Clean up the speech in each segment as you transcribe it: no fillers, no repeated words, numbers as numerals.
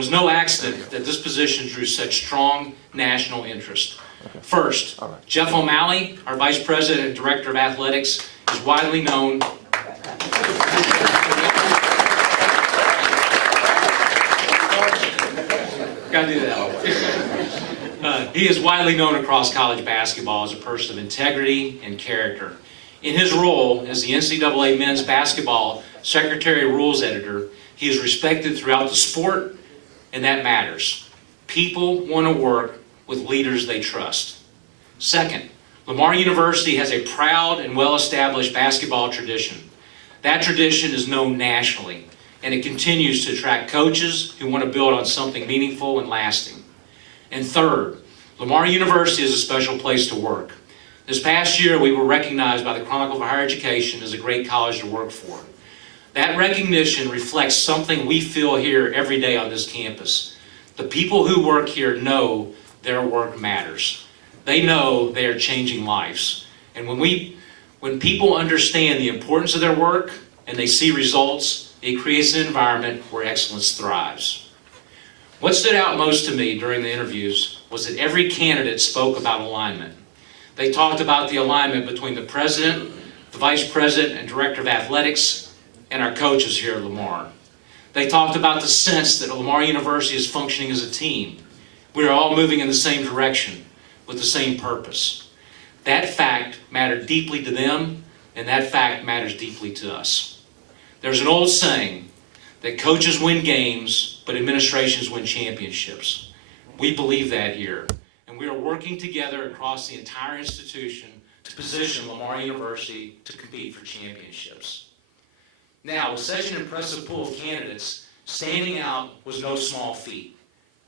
It was no accident that this position drew such strong national interest. First, Jeff O'Malley, our Vice President and Director of Athletics, is widely known. Gotta do that. He is widely known across college basketball as a person of integrity and character. In his role as the NCAA men's basketball Secretary Rules Editor, he is respected throughout the sport, and that matters. People want to work with leaders they trust. Second, Lamar University has a proud and well-established basketball tradition. That tradition is known nationally, and it continues to attract coaches who want to build on something meaningful and lasting. And third, Lamar University is a special place to work. This past year, we were recognized by the Chronicle of Higher Education as a great college to work for. That recognition reflects something we feel here every day on this campus. The people who work here know their work matters. They know they are changing lives. And when people understand the importance of their work and they see results, it creates an environment where excellence thrives. What stood out most to me during the interviews was that every candidate spoke about alignment. They talked about the alignment between the president, the vice president and director of athletics, and our coaches here at Lamar. They talked about the sense that Lamar University is functioning as a team. We are all moving in the same direction with the same purpose. That fact mattered deeply to them, and that fact matters deeply to us. There's an old saying that coaches win games, but administrations win championships. We believe that here, and we are working together across the entire institution to position Lamar University to compete for championships. Now, with such an impressive pool of candidates, standing out was no small feat.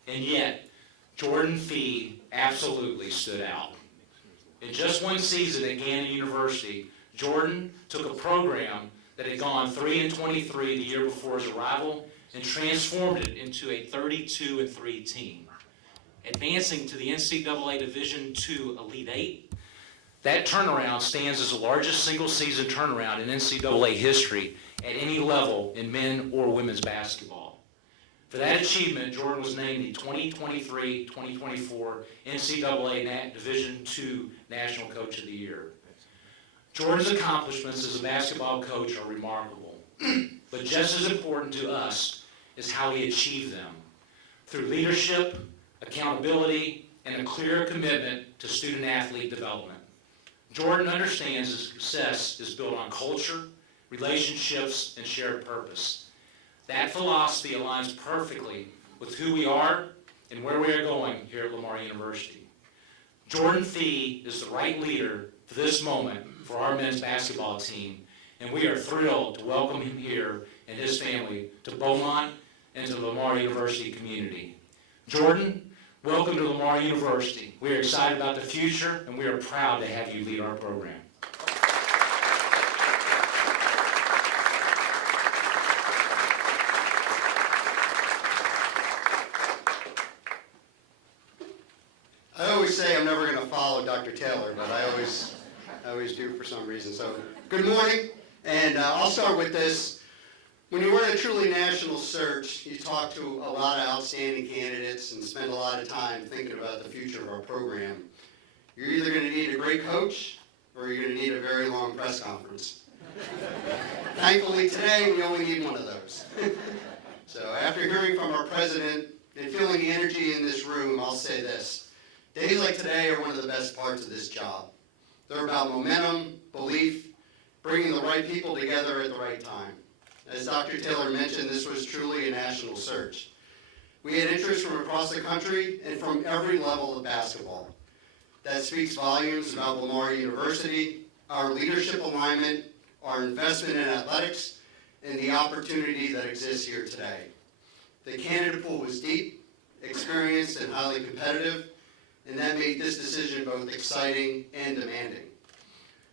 And yet, Jordan Fee absolutely stood out. In just one season at Gannon University, Jordan took a program that had gone 3-23 the year before his arrival and transformed it into a 32-3 team. Advancing to the NCAA Division II Elite Eight, that turnaround stands as the largest single-season turnaround in NCAA history at any level in men or women's basketball. For that achievement, Jordan was named the 2023-2024 NCAA Division II National Coach of the Year. Jordan's accomplishments as a basketball coach are remarkable, but just as important to us is how he achieved them. Through leadership, accountability, and a clear commitment to student-athlete development. Jordan understands that success is built on culture, relationships, and shared purpose. That philosophy aligns perfectly with who we are and where we are going here at Lamar University. Jordan Fee is the right leader for this moment for our men's basketball team, and we are thrilled to welcome him here and his family to Beaumont and to the Lamar University community. Jordan, welcome to Lamar University. We are excited about the future, and we are proud to have you lead our program. I always say I'm never going to follow Dr. Taylor, but I always do for some reason. So, good morning, and I'll start with this. When you run a truly national search, you talk to a lot of outstanding candidates and spend a lot of time thinking about the future of our program. You're either going to need a great coach, or you're going to need a very long press conference. Thankfully, today, we only need one of those. So, after hearing from our president and feeling the energy in this room, I'll say this. Days like today are one of the best parts of this job. They're about momentum, belief, bringing the right people together at the right time. As Dr. Taylor mentioned, this was truly a national search. We had interest from across the country and from every level of basketball. That speaks volumes about Lamar University, our leadership alignment, our investment in athletics, and the opportunity that exists here today. The candidate pool was deep, experienced, and highly competitive, and that made this decision both exciting and demanding.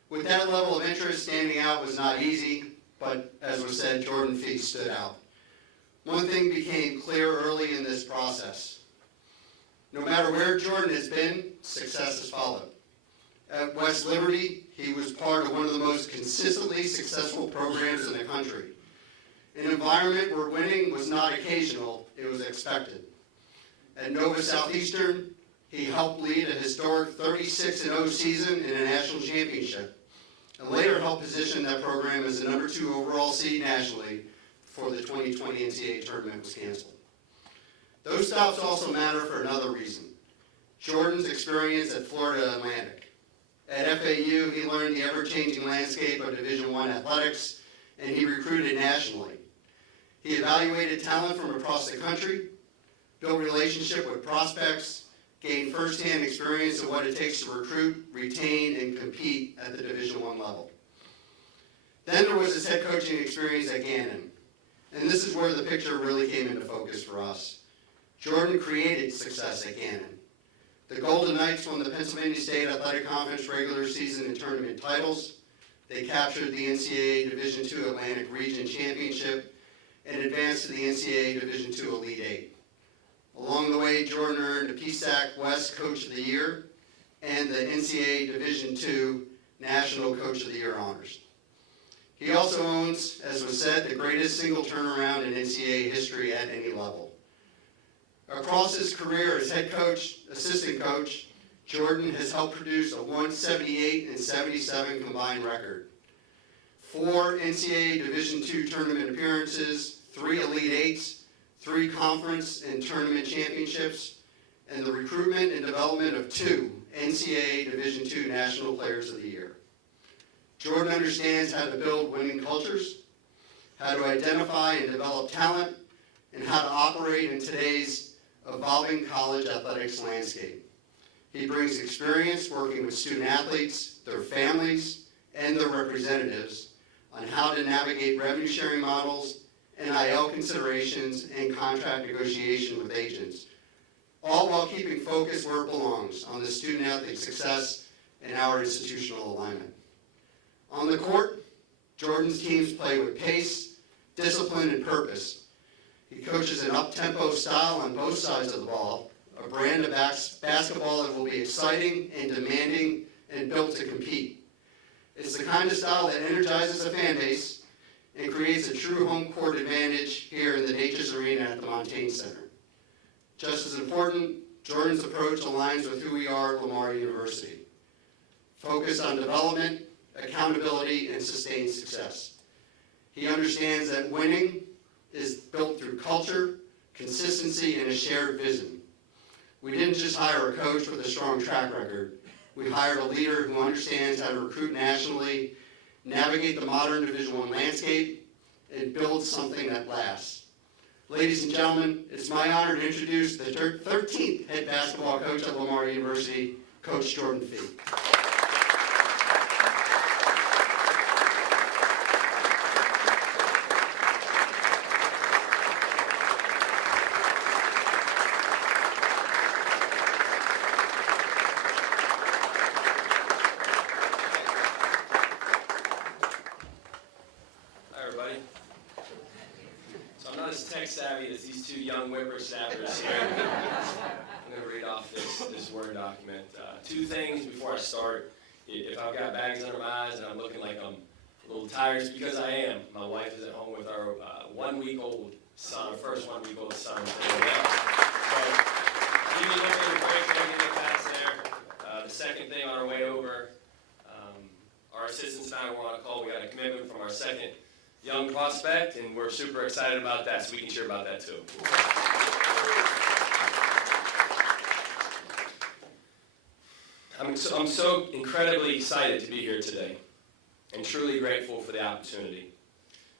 With that level of interest, standing out was not easy, but as was said, Jordan Fee stood out. One thing became clear early in this process. No matter where Jordan has been, success has followed. At West Liberty, he was part of one of the most consistently successful programs in the country. An environment where winning was not occasional, it was expected. At Nova Southeastern, he helped lead a historic 36-0 season in a national championship, and later helped position that program as the #2 overall seed nationally before the 2020 NCAA tournament was canceled. Those stops also matter for another reason: Jordan's experience at Florida Atlantic. At FAU, he learned the ever-changing landscape of Division I athletics, and he recruited nationally. He evaluated talent from across the country, built relationship with prospects, gained firsthand experience of what it takes to recruit, retain, and compete at the Division I level. Then there was his head coaching experience at Gannon, and this is where the picture really came into focus for us. Jordan created success at Gannon. The Golden Knights won the Pennsylvania State Athletic Conference regular season and tournament titles. They captured the NCAA Division II Atlantic Region Championship and advanced to the NCAA Division II Elite Eight. Along the way, Jordan earned a PSAC West Coach of the Year and the NCAA Division II National Coach of the Year honors. He also owns, as was said, the greatest single turnaround in NCAA history at any level. Across his career as head coach, assistant coach, Jordan has helped produce a 178 and 77 combined record, 4 NCAA Division II tournament appearances, 3 Elite Eights, 3 conference and tournament championships, and the recruitment and development of 2 NCAA Division II National Players of the Year. Jordan understands how to build winning cultures, how to identify and develop talent, and how to operate in today's evolving college athletics landscape. He brings experience working with student athletes, their families, and their representatives on how to navigate revenue sharing models, NIL considerations, and contract negotiation with agents, all while keeping focus where it belongs, on the student athlete success and our institutional alignment. On the court, Jordan's teams play with pace, discipline, and purpose. He coaches an up-tempo style on both sides of the ball, a brand of basketball that will be exciting and demanding and built to compete. It's the kind of style that energizes a fan base and creates a true home court advantage here in the Natchez Arena at the Montaigne Center. Just as important, Jordan's approach aligns with who we are at Lamar University. Focused on development, accountability, and sustained success. He understands that winning is built through culture, consistency, and a shared vision. We didn't just hire a coach with a strong track record. We hired a leader who understands how to recruit nationally, navigate the modern Division I landscape, and build something that lasts. Ladies and gentlemen, it's my honor to introduce the 13th head basketball coach at Lamar University, Coach Jordan Fee. Savvy as these 2 young whippersnappers here. I'm going to read off this Word document. 2 things before I start. If I've got bags under my eyes and I'm looking like I'm a little tired, it's because I am. My wife is at home with our 1-week-old son, our first 1-week-old son. So give me a little bit of a break so I can get past there. The second thing on our way over, our assistants and I were on a call. We got a commitment from our second young prospect, and we're super excited about that, so we can cheer about that too. I'm so incredibly excited to be here today, and truly grateful for the opportunity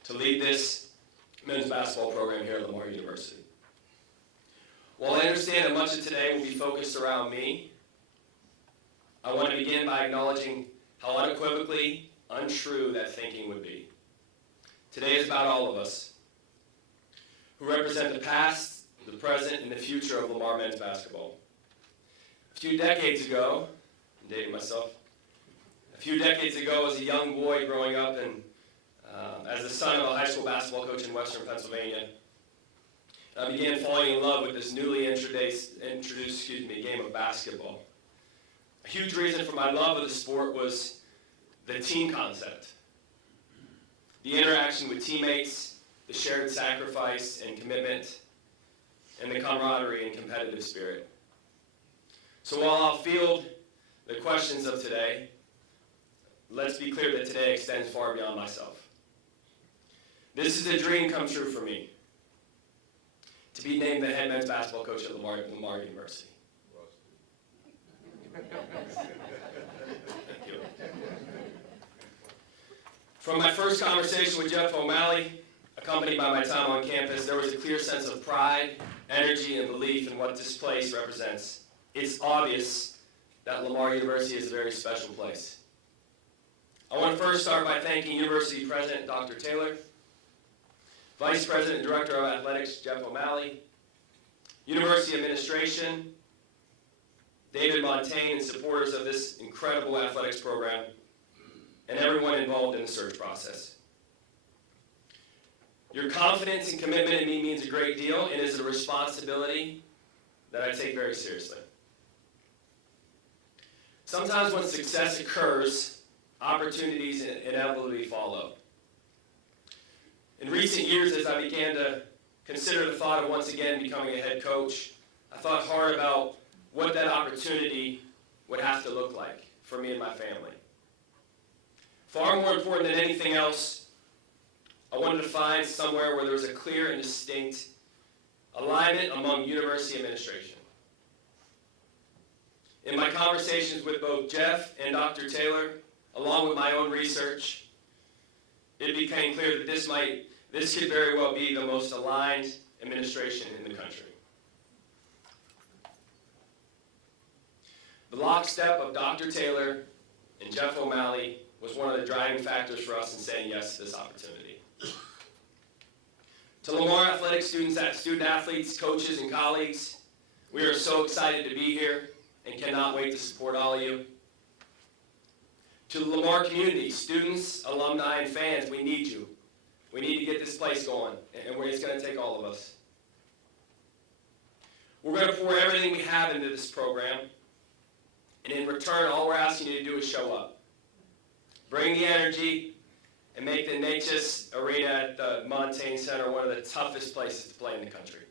to lead this men's basketball program here at Lamar University. While I understand that much of today will be focused around me, I want to begin by acknowledging how unequivocally untrue that thinking would be. Today is about all of us who represent the past, the present, and the future of Lamar men's basketball. A few decades ago, I'm dating myself, a few decades ago as a young boy growing up and as the son of a high school basketball coach in Western Pennsylvania, I began falling in love with this newly introduced game of basketball. A huge reason for my love of the sport was the team concept. The interaction with teammates, the shared sacrifice and commitment, and the camaraderie and competitive spirit. So while I'll field the questions of today, let's be clear that today extends far beyond myself. This is a dream come true for me, to be named the head men's basketball coach at Lamar University. Thank you. From my first conversation with Jeff O'Malley, accompanied by my time on campus, there was a clear sense of pride, energy, and belief in what this place represents. It's obvious that Lamar University is a very special place. I want to first start by thanking University President Dr. Taylor, Vice President and Director of Athletics Jeff O'Malley, University Administration, David Montaigne, and supporters of this incredible athletics program, and everyone involved in the search process. Your confidence and commitment in me means a great deal and is a responsibility that I take very seriously. Sometimes when success occurs, opportunities inevitably follow. In recent years, as I began to consider the thought of once again becoming a head coach, I thought hard about what that opportunity would have to look like for me and my family. Far more important than anything else, I wanted to find somewhere where there was a clear and distinct alignment among university administration. In my conversations with both Jeff and Dr. Taylor, along with my own research, it became clear that this could very well be the most aligned administration in the country. The lockstep of Dr. Taylor and Jeff O'Malley was one of the driving factors for us in saying yes to this opportunity. To Lamar Athletics student athletes, coaches, and colleagues, we are so excited to be here and cannot wait to support all of you. To the Lamar community, students, alumni, and fans, we need you. We need to get this place going, and it's going to take all of us. We're going to pour everything we have into this program, and in return, all we're asking you to do is show up. Bring the energy, and make the Natchez Arena at the Montaigne Center one of the toughest places to play in the country.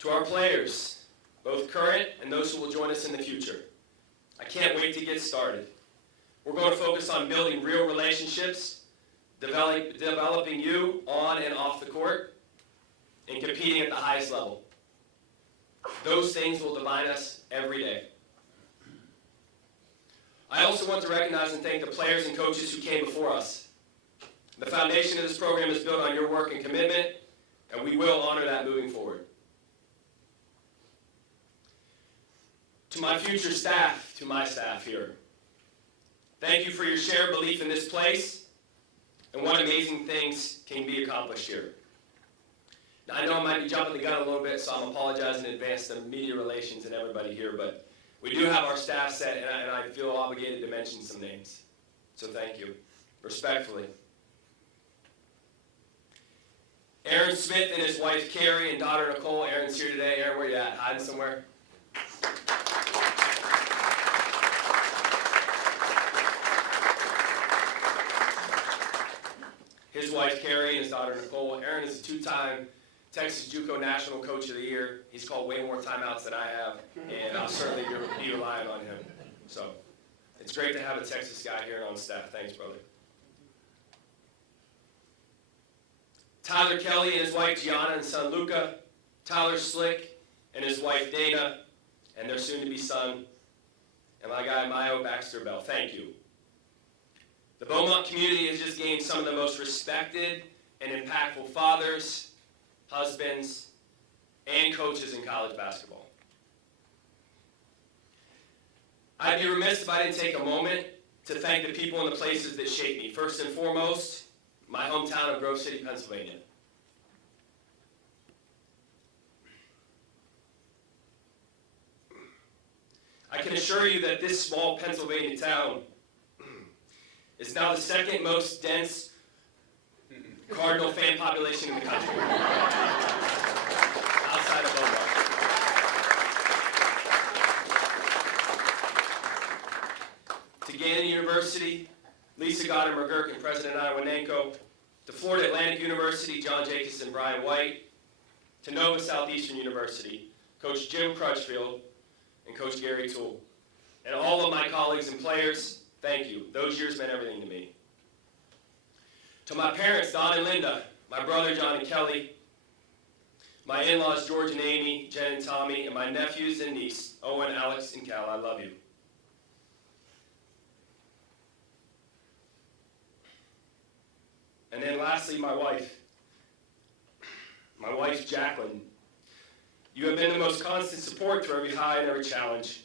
To our players, both current and those who will join us in the future, I can't wait to get started. We're going to focus on building real relationships, developing you on and off the court, and competing at the highest level. Those things will define us every day. I also want to recognize and thank the players and coaches who came before us. The foundation of this program is built on your work and commitment, and we will honor that moving forward. To my future staff, to my staff here, thank you for your shared belief in this place and what amazing things can be accomplished here. Now, I know I might be jumping the gun a little bit, so I'm apologizing in advance to media relations and everybody here, but we do have our staff set, and I feel obligated to mention some names. So thank you, respectfully. Aaron Smith and his wife Carrie and daughter Nicole. Aaron's here today. Aaron, where you at? Hiding somewhere? His wife Carrie and his daughter Nicole. Aaron is a two-time Texas JUCO National Coach of the Year. He's called way more timeouts than I have, and I'll certainly be relying on him. So it's great to have a Texas guy here on staff. Thanks, brother. Tyler Kelly and his wife Gianna and son Luca. Tyler Slick and his wife Dana and their soon-to-be son. And my guy Mayo Baxter Bell. Thank you. The Beaumont community has just gained some of the most respected and impactful fathers, husbands, and coaches in college basketball. I'd be remiss if I didn't take a moment to thank the people and the places that shaped me. First and foremost, my hometown of Grove City, Pennsylvania. I can assure you that this small Pennsylvania town is now the second most dense Cardinal fan population in the country, outside of Beaumont. To Gannon University, Lisa Goddard McGurk and President Iwanenko, to Florida Atlantic University, John Jacobs and Brian White, to Nova Southeastern University, Coach Jim Crutchfield and Coach Gary Toole. And all of my colleagues and players, thank you. Those years meant everything to me. To my parents, Don and Linda, my brother John and Kelly, my in-laws George and Amy, Jen and Tommy, and my nephews and niece, Owen, Alex, and Cal, I love you. And then lastly, my wife, Jacqueline. You have been the most constant support through every high and every challenge.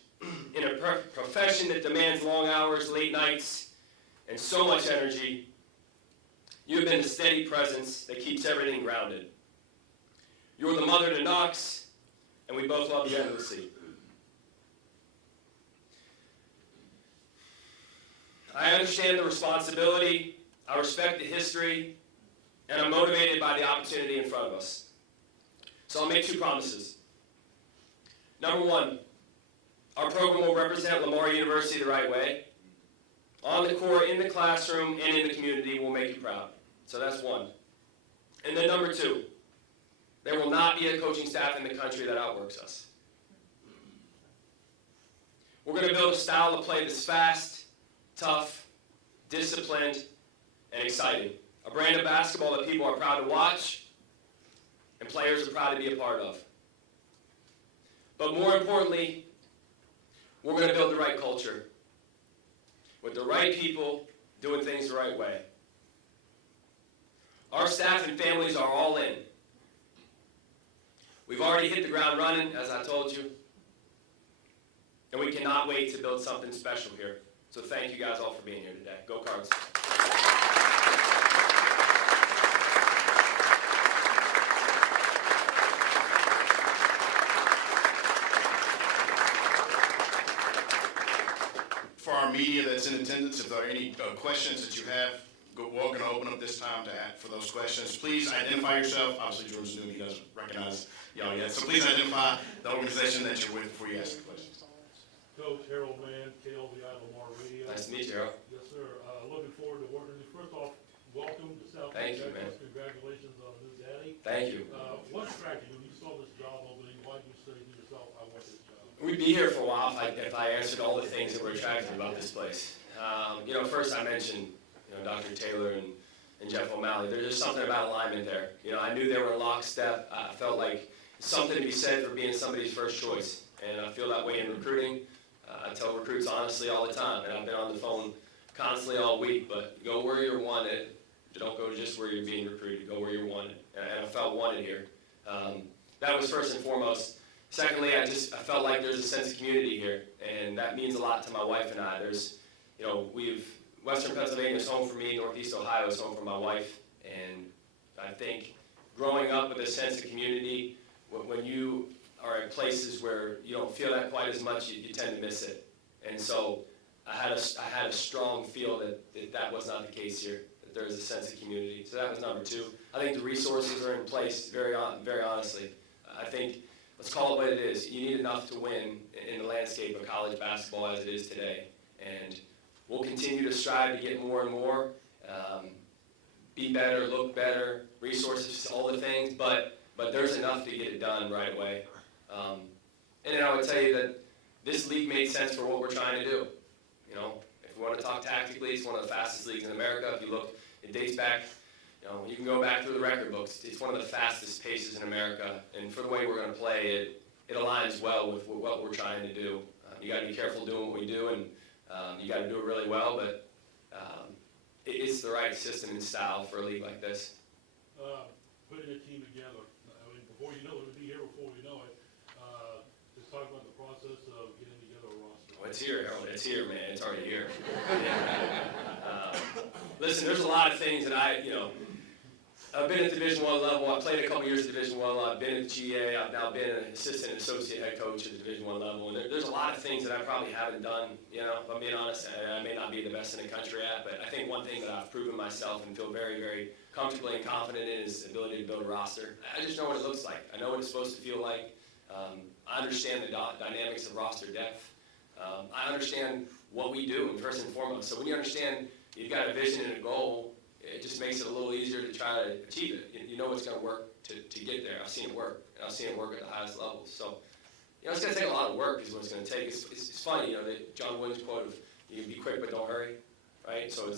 In a profession that demands long hours, late nights, and so much energy, you have been the steady presence that keeps everything grounded. You're the mother to Knox, and we both love you endlessly. I understand the responsibility, I respect the history, and I'm motivated by the opportunity in front of us. So I'll make two promises. Number one, our program will represent Lamar University the right way. On the court, in the classroom, and in the community, we'll make you proud. So that's one. And then number two, there will not be a coaching staff in the country that outworks us. We're going to build a style of play that's fast, tough, disciplined, and exciting. A brand of basketball that people are proud to watch and players are proud to be a part of. But more importantly, we're going to build the right culture with the right people doing things the right way. Our staff and families are all in. We've already hit the ground running, as I told you, and we cannot wait to build something special here. So thank you guys all for being here today. Go Cards. For our media that's in attendance, if there are any questions that you have, we're going to open up this time for those questions. Please identify yourself. Obviously, George's new, he doesn't recognize y'all yet. So please identify the organization that you're with before you ask the questions. Coach Harold Mann, KLVI Lamar Radio. Nice to meet you, Harold. Yes, sir. Looking forward to working with you. First off, welcome to South Thank you, man. Congratulations on new daddy. Thank you. What attracted you when you saw this job opening? Why did you say to yourself, I want this job? We'd be here for a while if I answered all the things that were attractive about this place. First I mentioned, Dr. Taylor and Jeff O'Malley. There's just something about alignment there. I knew they were in lockstep. I felt like something to be said for being somebody's first choice. And I feel that way in recruiting. I tell recruits honestly all the time, and I've been on the phone constantly all week, but go where you're wanted. Don't go just where you're being recruited. Go where you're wanted. And I felt wanted here. That was first and foremost. Secondly, I felt like there's a sense of community here, and that means a lot to my wife and I. Western Pennsylvania is home for me, Northeast Ohio is home for my wife, and I think growing up with a sense of community, when you are in places where you don't feel that quite as much, you tend to miss it. And so I had a strong feel that was not the case here, that there is a sense of community. So that was number two. I think the resources are in place, very honestly. I think, let's call it what it is. You need enough to win in the landscape of college basketball as it is today. And we'll continue to strive to get more and more, be better, look better, resources, all the things, but there's enough to get it done right away. And then I would tell you that this league made sense for what we're trying to do. If we want to talk tactically, it's one of the fastest leagues in America. If you look, it dates back, you can go back through the record books. It's one of the fastest paces in America. And for the way we're going to play, it aligns well with what we're trying to do. You got to be careful doing what we do, and you got to do it really well, but it's the right system and style for a league like this. Putting a team together. Before you know it, it'll be here before we know it. Just talk about the process of getting together a roster. Well, it's here, Harold. It's here, man. It's already here. Listen, there's a lot of things that I've been at Division I level. I played a couple years at Division I level. I've been at GA. I've now been an assistant and associate head coach at the Division I level. And there's a lot of things that I probably haven't done, if I'm being honest. I may not be the best in the country at, but I think one thing that I've proven myself and feel very, very comfortably and confident in is the ability to build a roster. I just know what it looks like. I know what it's supposed to feel like. I understand the dynamics of roster depth. I understand what we do, and first and foremost. So when you understand you've got a vision and a goal, it just makes it a little easier to try to achieve it. You know it's going to work to get there. I've seen it work, and I've seen it work at the highest levels. So, it's going to take a lot of work is what it's going to take. It's funny, that John Wooden's quote of, you can be quick but don't hurry, right? So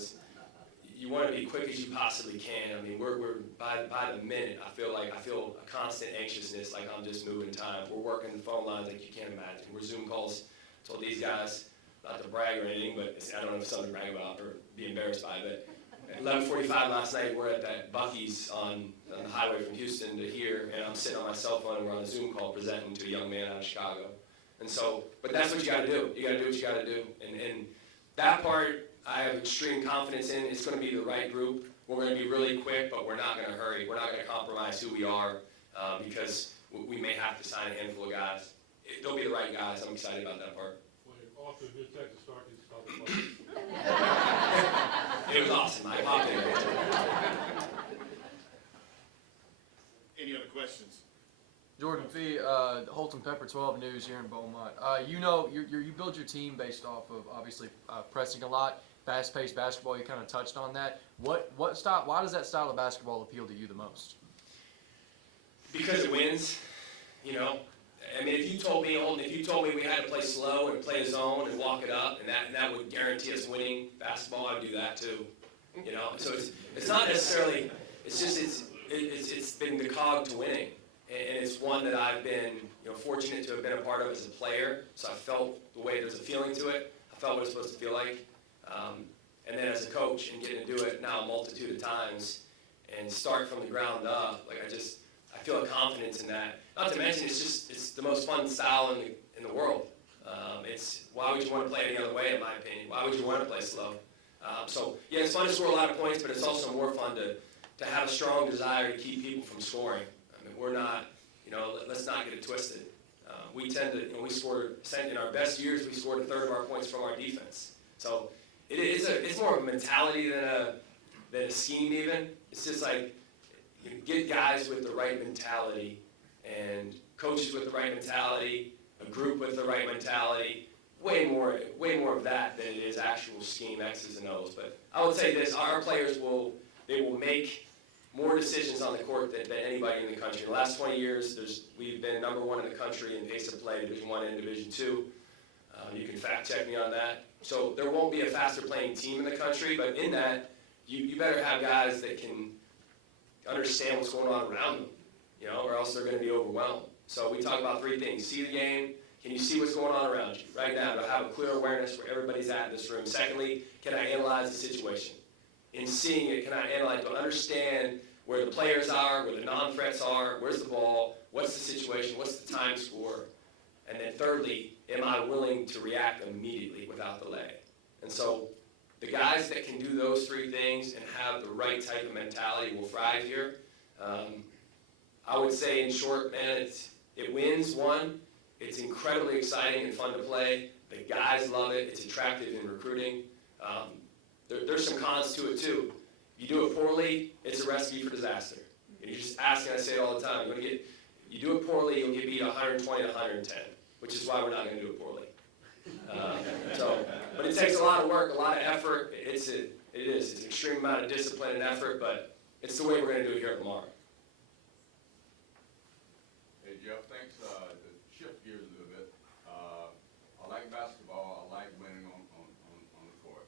you want to be quick as you possibly can. I mean, we're by the minute, I feel a constant anxiousness, like I'm just moving time. We're working the phone lines like you can't imagine. We're Zoom calls. Told these guys, not to brag or anything, but I don't know if it's something to brag about or be embarrassed by, but at 11:45 last night, we're at that Buc-ee's on the highway from Houston to here, and I'm sitting on my cell phone, and we're on a Zoom call presenting to a young man out of Chicago. And so, but that's what you got to do. You got to do what you got to do. And that part, I have extreme confidence in. It's going to be the right group. We're going to be really quick, but we're not going to hurry. We're not going to compromise who we are because we may have to sign a handful of guys. They'll be the right guys. I'm excited about that part. Well, you're off to a good Texas start this couple of months. It was awesome. I popped in. Any other questions? Jordan Fee, Holton Pepper 12 News here in Beaumont. You build your team based off of obviously pressing a lot, fast-paced basketball. You kind of touched on that. What style? Why does that style of basketball appeal to you the most? Because it wins. I mean, if you told me we had to play slow and play a zone and walk it up, and that would guarantee us winning basketball, I would do that too. So it's not necessarily. It's just it's been the cog to winning, and it's one that I've been fortunate to have been a part of as a player. So I felt the way there's a feeling to it. I felt what it's supposed to feel like, and then as a coach and getting to do it now a multitude of times and start from the ground up, I feel a confidence in that. Not to mention, it's the most fun style in the world. Why would you want to play any other way, in my opinion? Why would you want to play slow? It's fun to score a lot of points, but it's also more fun to have a strong desire to keep people from scoring. I mean, we're not, let's not get it twisted. We tend to, we scored, in our best years, we scored a third of our points from our defense. So it's more of a mentality than a scheme even. It's just like, you get guys with the right mentality and coaches with the right mentality, a group with the right mentality, way more of that than it is actual scheme, X's and O's. But I would say this, our players will make more decisions on the court than anybody in the country. In the last 20 years, we've been number one in the country in pace of play, Division I and Division II. You can fact check me on that. So there won't be a faster playing team in the country, but in that, you better have guys that can understand what's going on around them, or else they're going to be overwhelmed. So we talk about three things. See the game. Can you see what's going on around you right now? Do I have a clear awareness where everybody's at in this room? Secondly, can I analyze the situation? In seeing it, can I analyze, do I understand where the players are, where the non-threats are, where's the ball, what's the situation, what's the time score? And then thirdly, am I willing to react immediately without delay? And so the guys that can do those three things and have the right type of mentality will thrive here. I would say, in short, man, it wins, one. It's incredibly exciting and fun to play. The guys love it. It's attractive in recruiting. There's some cons to it, too. If you do it poorly, it's a recipe for disaster. And you just ask, and I say it all the time, you do it poorly, you'll get beat 120 to 110, which is why we're not going to do it poorly. But it takes a lot of work, a lot of effort. It is. It's an extreme amount of discipline and effort, but it's the way we're going to do it here at Lamar. Hey, Jeff, thanks. To shift gears a little bit, I like basketball. I like winning on the court.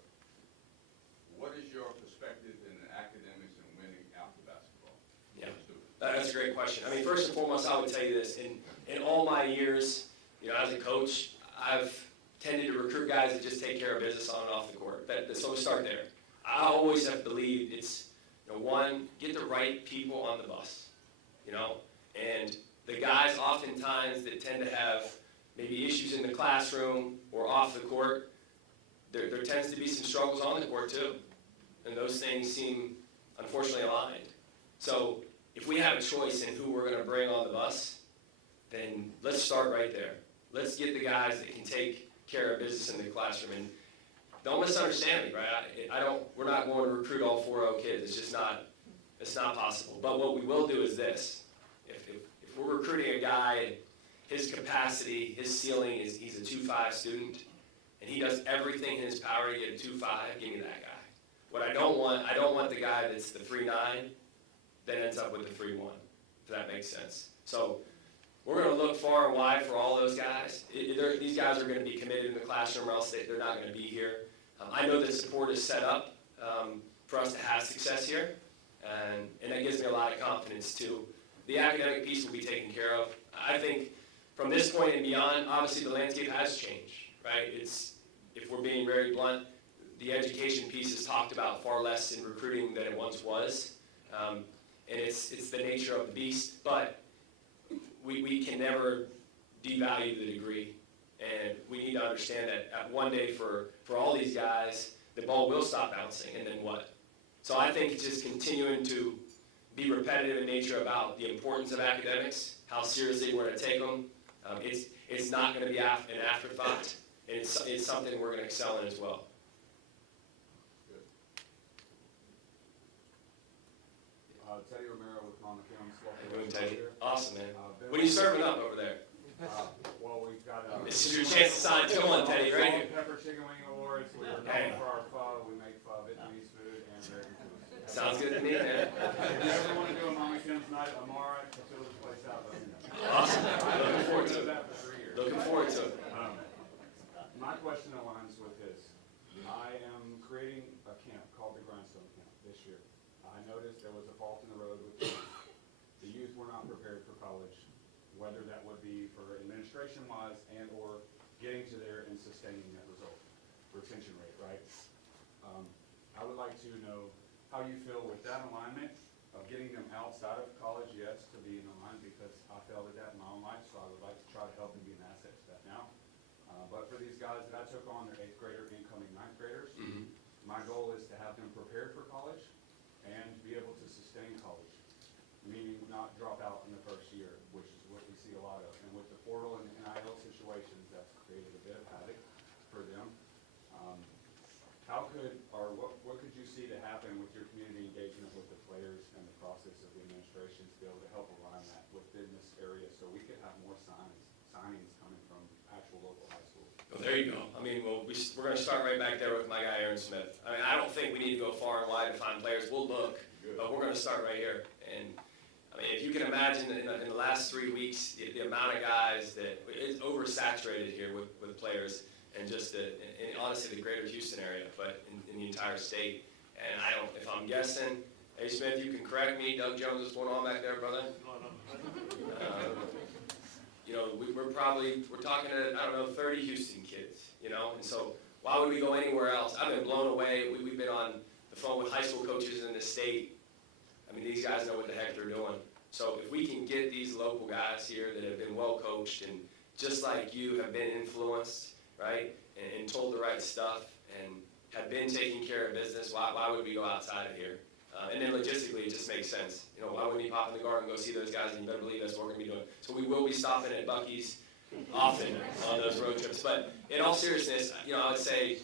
What is your perspective in the academics and winning after basketball? Yeah, that's a great question. I mean, first and foremost, I would tell you this. In all my years, as a coach, I've tended to recruit guys that just take care of business on and off the court. So we start there. I always have believed it's, one, get the right people on the bus, and the guys oftentimes that tend to have maybe issues in the classroom or off the court, there tends to be some struggles on the court too, and those things seem unfortunately aligned. So if we have a choice in who we're going to bring on the bus, then let's start right there. Let's get the guys that can take care of business in the classroom. And don't misunderstand me, right? We're not going to recruit all 4.0 kids. It's just not, it's not possible. But what we will do is this. If we're recruiting a guy, his capacity, his ceiling is he's a 2.5 student, and he does everything in his power to get a 2.5, give me that guy. What I don't want the guy that's the 3.9 that ends up with the 3.1, if that makes sense. So we're going to look far and wide for all those guys. These guys are going to be committed in the classroom, or else they're not going to be here. I know that support is set up for us to have success here, and that gives me a lot of confidence too. The academic piece will be taken care of. I think from this point and beyond, obviously the landscape has changed, right? If we're being very blunt, the education piece is talked about far less in recruiting than it once was, and it's the nature of the beast, but we can never devalue the degree, and we need to understand that at one day for all these guys, the ball will stop bouncing, and then what? So I think just continuing to be repetitive in nature about the importance of academics, how seriously we're going to take them. It's not going to be an afterthought, and it's something we're going to excel in as well. Teddy Romero with Mama Kim's. How you doing, Teddy? Awesome, man. What are you serving up over there? Well, we've got This is your chance to sign. Come on, Teddy, right here. Pepper Chicken Wing Awards. We're known for our pho. We make pho, Vietnamese food, and American food. Sounds good to me, man. If you ever want to do a Mama Kim's night, Lamar to fill this place out, let me know. Awesome. Looking forward to it. that for 3 years. Looking forward to it. My question aligns with his. I am creating a camp called the Grindstone Camp this year. I noticed there was a fault in the road with the youth. The youth were not prepared for college, whether that would be for administration-wise and or getting to there and sustaining that result. Retention rate, right? I would like to know how you feel with that alignment of getting them outside of college, yes, to be in line, because I failed at that in my own life, so I would like to try to help and be an asset to that now. But for these guys that I took on, they're 8th grader, incoming 9th graders, my goal is to have them prepared for college and be able to sustain college, meaning not drop out in the first year, which is what we see a lot of. And with the portal and NIL situations, that's created a bit of havoc for them. How could, or what could you see to happen with your community engagement with the players and the process of the administration to be able to help align that within this area so we could have more signings coming from actual local high schools? Well, there you go. I mean, we're going to start right back there with my guy, Aaron Smith. I mean, I don't think we need to go far and wide to find players. We'll look, but we're going to start right here. And I mean, if you can imagine in the last 3 weeks, the amount of guys that it's oversaturated here with players, and just and honestly the greater Houston area, but in the entire state. And if I'm guessing, hey Smith, you can correct me. Doug Jones, what's going on back there, brother? You know, we're talking to, I don't know, 30 Houston kids, you know, and so why would we go anywhere else? I've been blown away. We've been on the phone with high school coaches in the state. I mean, these guys know what the heck they're doing. So if we can get these local guys here that have been well coached and just like you have been influenced, right, and told the right stuff and have been taking care of business, why would we go outside of here? And then logistically, it just makes sense. You know, why wouldn't we pop in the garden and go see those guys, and you better believe that's what we're going to be doing. So we will be stopping at Buc-ee's often on those road trips. But in all seriousness, you know, I would say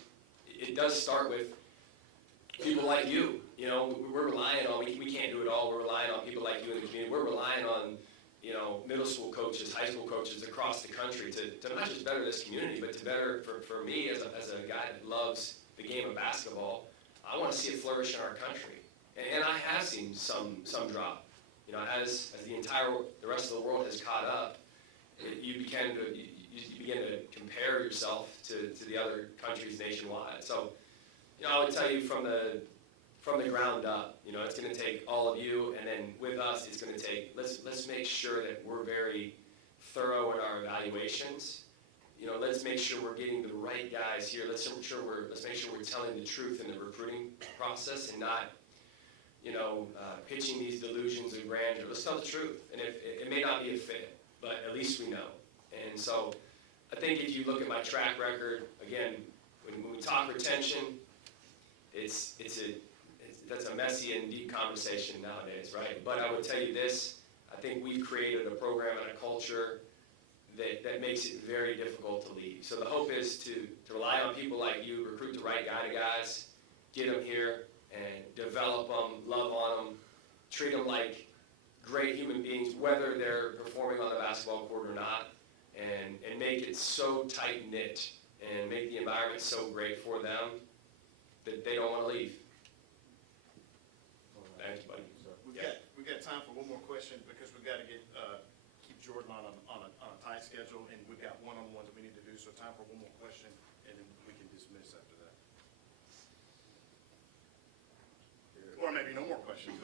it does start with people like you. You know, we're relying on, we can't do it all. We're relying on people like you in the community. We're relying on, you know, middle school coaches, high school coaches across the country to not just better this community, but to better, for me as a guy that loves the game of basketball, I want to see it flourish in our country. And I have seen some drop. You know, as the rest of the world has caught up, you begin to compare yourself to the other countries nationwide. So, you know, I would tell you from the ground up, you know, it's going to take all of you, and then with us, it's going to take, let's make sure that we're very thorough in our evaluations. You know, let's make sure we're getting the right guys here. Let's make sure we're telling the truth in the recruiting process and not, you know, pitching these delusions of grandeur. Let's tell the truth. And if it may not be a fit, but at least we know. And so I think if you look at my track record, again, when we talk retention, that's a messy and deep conversation nowadays, right? But I would tell you this, I think we've created a program and a culture that makes it very difficult to leave. So the hope is to rely on people like you, recruit the right kind of guys, get them here, and develop them, love on them, treat them like great human beings, whether they're performing on the basketball court or not, and make it so tight-knit and make the environment so great for them that they don't want to leave. Thank you, buddy. We got time for one more question because we've got to keep Jordan on a tight schedule, and we've got one-on-ones that we need to do, so time for one more question, and then we can dismiss after that. Or maybe no more questions.